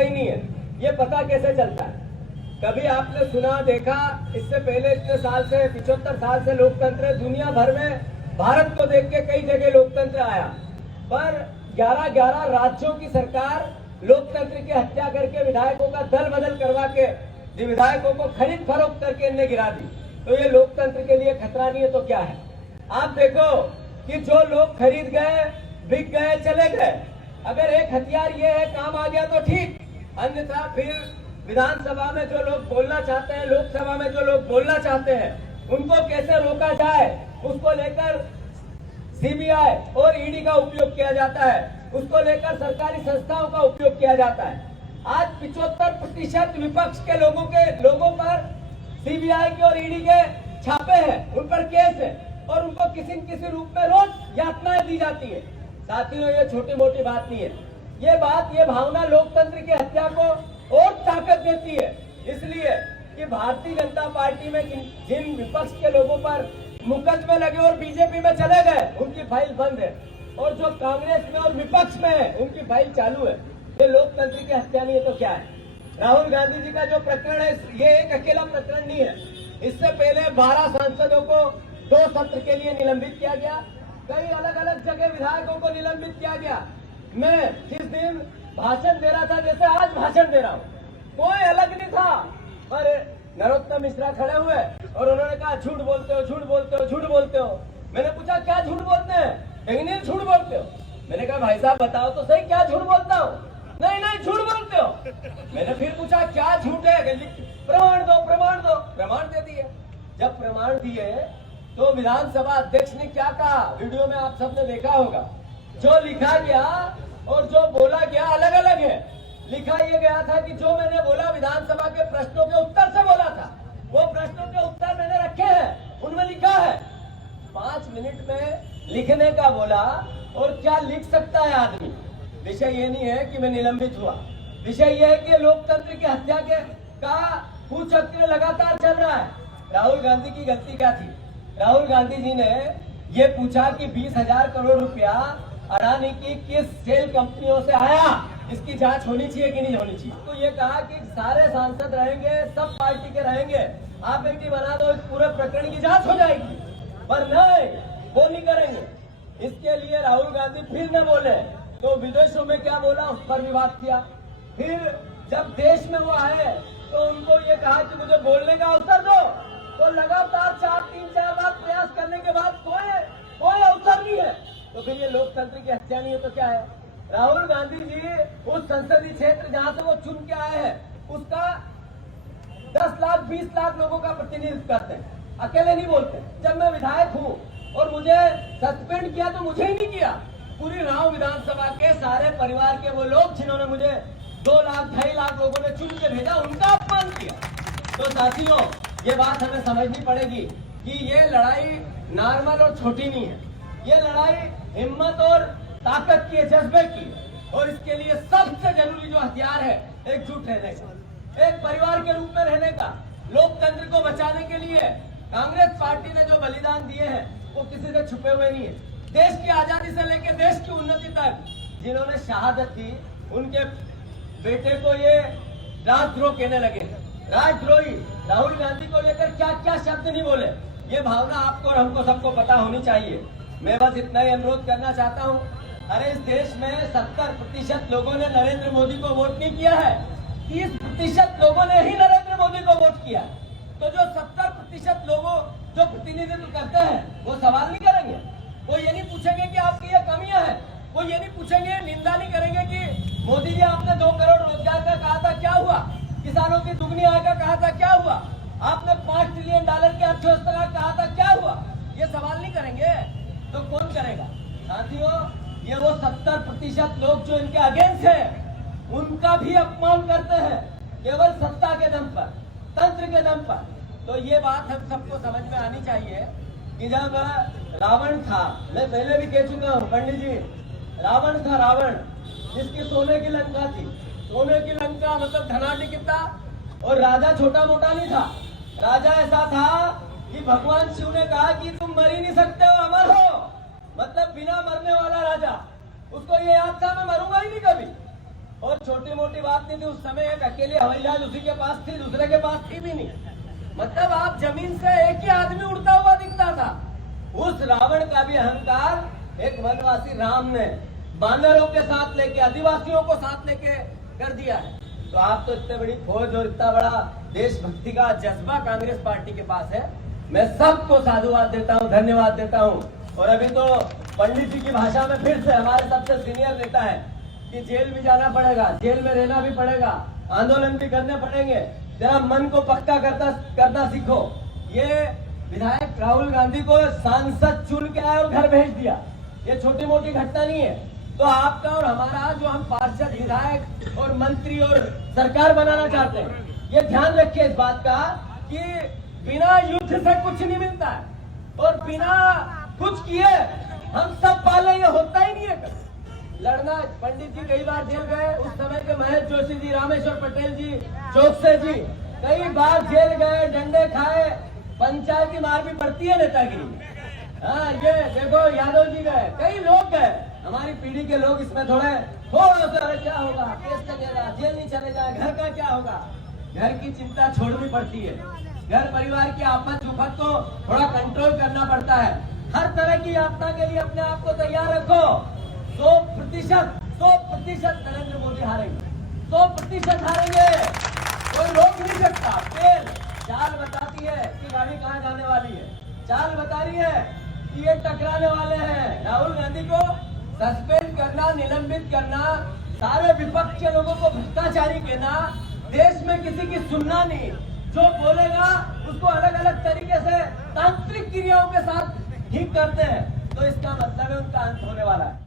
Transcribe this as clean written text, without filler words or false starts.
ही नहीं है, ये पता कैसे चलता है? कभी आपने सुना देखा? इससे पहले इतने साल से 75 साल से लोकतंत्र है दुनिया भर में, भारत को देख के कई जगह लोकतंत्र आया, पर 11 राज्यों की सरकार लोकतंत्र की हत्या करके विधायकों का दल बदल करवा के विधायकों को खरीद फरोख्त करके इनने गिरा दी। तो ये लोकतंत्र के लिए खतरा नहीं है तो क्या है? आप देखो कि जो लोग खरीद गए, बिक गए, चले गए, अगर एक हथियार ये है काम आ गया तो ठीक, अन्यथा फिर विधानसभा में जो लोग बोलना चाहते हैं, लोकसभा में जो लोग बोलना चाहते हैं, उनको कैसे रोका जाए, उसको लेकर सीबीआई और ईडी का उपयोग किया जाता है, उसको लेकर सरकारी संस्थाओं का उपयोग किया जाता है। आज 75% विपक्ष के लोगों पर सीबीआई के और ईडी के छापे हैं, उन पर केस है और उनको किसी न किसी रूप में रोज यातनाएं दी जाती है। साथियों, ये छोटी मोटी बात नहीं है, ये भावना लोकतंत्र की हत्या को और ताकत देती है, इसलिए कि भारतीय जनता पार्टी में जिन विपक्ष के लोगों पर मुकदमे लगे और बीजेपी में चले गए, उनकी फाइल बंद है, और जो कांग्रेस में और विपक्ष में है उनकी फाइल चालू है। ये लोकतंत्र की हत्या नहीं है तो क्या है? राहुल गांधी जी का जो प्रकरण है, ये एक अकेला प्रकरण नहीं है। इससे पहले 12 सांसदों को 2 सत्र के लिए निलंबित किया गया, कई अलग अलग जगह विधायकों को निलंबित किया गया। मैं जिस दिन भाषण दे रहा था, जैसे आज भाषण दे रहा हूँ, कोई अलग नहीं था, पर नरोत्तम मिश्रा खड़े हुए और उन्होंने कहा झूठ बोलते हो, झूठ बोलते हो, झूठ बोलते हो। मैंने पूछा क्या झूठ बोलते हैं? नहीं झूठ बोलते हो। मैंने कहा भाई साहब बताओ तो सही क्या झूठ बोलता हूँ? नहीं झूठ बोलते हो। मैंने फिर पूछा क्या झूठ है? प्रमाण दो, प्रमाण दो। प्रमाण दे दिए। जब प्रमाण दिए तो विधानसभा अध्यक्ष ने क्या कहा, वीडियो में आप सबने देखा होगा। जो लिखा गया और जो बोला गया अलग अलग है। लिखा यह गया था कि जो मैंने बोला विधानसभा के प्रश्नों के उत्तर से बोला था, वो प्रश्नों के उत्तर मैंने रखे हैं, उनमें लिखा है। 5 मिनट में लिखने का बोला, और क्या लिख सकता है आदमी? विषय ये नहीं है कि मैं निलंबित हुआ, विषय ये है कि लोकतंत्र की हत्या का कुचक्र लगातार चल रहा है। राहुल गांधी की गलती क्या थी? राहुल गांधी जी ने ये पूछा कि 20,000 करोड़ रुपया अडानी की किस सेल कंपनियों से आया, इसकी जांच होनी चाहिए कि नहीं होनी चाहिए। तो ये कहा कि सारे सांसद रहेंगे, सब पार्टी के रहेंगे, आप एक बना दो, इस पूरे प्रकरण की जांच हो जाएगी। पर नहीं, वो नहीं करेंगे। इसके लिए राहुल गांधी फिर न बोले तो विदेशों में क्या बोला उस पर विवाद किया। फिर जब देश में वो आए तो उनको ये कहा कि मुझे बोलने का अवसर दो, तो लगातार 3-4 बार प्रयास करने के बाद कोई अवसर नहीं है। तो फिर ये लोकतंत्र की हत्या नहीं है तो क्या है? राहुल गांधी जी उस संसदीय क्षेत्र जहां से वो चुन के आए हैं, उसका 10 लाख 20 लाख लोगों का प्रतिनिधित्व करते हैं, अकेले नहीं बोलते। जब मैं विधायक हूँ और मुझे सस्पेंड किया तो मुझे ही नहीं किया, पूरी राव विधानसभा के सारे परिवार के वो लोग जिन्होंने मुझे 2 लाख 2.5 लाख लोगों ने चुन के भेजा, उनका अपमान किया। तो साथियों, ये बात हमें समझनी पड़ेगी कि ये लड़ाई नॉर्मल और छोटी नहीं है, ये लड़ाई हिम्मत और ताकत की है, जज्बे की। और इसके लिए सबसे जरूरी जो हथियार है, एकजुट रहने का, एक परिवार के रूप में रहने का। लोकतंत्र को बचाने के लिए कांग्रेस पार्टी ने जो बलिदान दिए हैं वो किसी से छुपे हुए नहीं है। देश की आजादी से लेकर देश की उन्नति तक जिन्होंने शहादत दी, उनके बेटे को ये राजद्रोह कहने लगे। राजद्रोही राहुल गांधी को लेकर क्या क्या शब्द नहीं बोले, ये भावना आपको और हमको सबको पता होनी चाहिए। मैं बस इतना ही अनुरोध करना चाहता हूँ, अरे इस देश में 70% लोगों ने नरेंद्र मोदी को वोट नहीं किया है, 30% लोगों ने ही नरेंद्र मोदी को वोट किया। तो जो 70% लोगों जो प्रतिनिधित्व करते हैं वो सवाल नहीं करेंगे, वो ये नहीं पूछेंगे कि आपकी ये कमियां हैं, वो ये नहीं पूछेंगे, निंदा नहीं करेंगे कि मोदी जी आपने 2 करोड़ रोजगार का कहा था क्या हुआ, किसानों की दुगनी आय का कहा था क्या हुआ, आपने $5 ट्रिलियन की अर्थव्यवस्था का कहा था क्या हुआ। ये सवाल नहीं करेंगे तो कौन करेगा? साथियों, ये वो 70% लोग जो इनके अगेंस्ट है, उनका भी अपमान करते हैं केवल सत्ता के दम पर, तंत्र के दम पर। तो ये बात हम सबको समझ में आनी चाहिए कि जब रावण था, मैं पहले भी कह चुका हूँ पंडित जी, रावण था, रावण जिसकी सोने की लंका थी। सोने की लंका मतलब धनाढ्य था, और राजा छोटा मोटा नहीं था। राजा ऐसा था कि भगवान शिव ने कहा कि तुम मर ही नहीं सकते हो, अमर हो, मतलब बिना मरने वाला राजा। उसको ये याद था मैं मरूंगा ही नहीं कभी। और छोटी मोटी बात नहीं थी। उस समय एक अकेली हवाई जहाज उसी के पास थी, दूसरे के पास थी भी नहीं। मतलब आप जमीन से एक ही आदमी उड़ता हुआ दिखता था। उस रावण का भी अहंकार एक वनवासी राम ने बानरों के साथ लेके, आदिवासियों को साथ लेके कर दिया है। तो आप तो इतने बड़ी फौज और इतना बड़ा देशभक्ति का जज्बा कांग्रेस पार्टी के पास है। मैं सबको साधुवाद देता हूँ, धन्यवाद देता हूँ। और अभी तो पंडित जी की भाषा में फिर से हमारे सबसे सीनियर नेता है कि जेल भी जाना पड़ेगा, जेल में रहना भी पड़ेगा, आंदोलन भी करने पड़ेंगे। जरा मन को पक्का करना सीखो। ये विधायक राहुल गांधी को सांसद चुन के आए और घर भेज दिया, ये छोटी मोटी घटना नहीं है। तो आपका और हमारा जो हम पार्षद, विधायक और मंत्री और सरकार बनाना चाहते हैं, ये ध्यान रखिए इस बात का कि बिना युद्ध से कुछ नहीं मिलता है और बिना कुछ किए हम सब पाले, ये होता ही नहीं है। लड़ना, पंडित जी कई बार जेल गए, उस समय के महेश जोशी जी, रामेश्वर पटेल जी, चौकसे जी कई बार जेल गए, डंडे खाए, पंचायत की मार भी पड़ती है नेतागिरी। हाँ, ये देखो यादव जी गए, कई लोग गए। हमारी पीढ़ी के लोग इसमें थोड़ा सा अरे क्या होगा, केस चलेगा, जेल नहीं चलेगा, घर का क्या होगा, घर की चिंता छोड़नी पड़ती है। घर परिवार की आफत चुफत को थोड़ा कंट्रोल करना पड़ता है। हर तरह की यात्रा के लिए अपने आप को तैयार रखो। 100% नरेंद्र मोदी हारेंगे, 100% हारेंगे, कोई रोक नहीं सकता। फिर चाल बताती है कि गाड़ी कहाँ जाने वाली है, चाल बता रही है कि ये टकराने वाले हैं। राहुल गांधी को सस्पेंड करना, निलंबित करना, सारे विपक्ष के लोगों को भ्रष्टाचारी कहना, देश में किसी की सुनना नहीं, जो बोलेगा उसको अलग अलग तरीके से तांत्रिक क्रियाओं के साथ ठीक करते हैं। तो इसका मतलब है उनका अंत होने वाला है।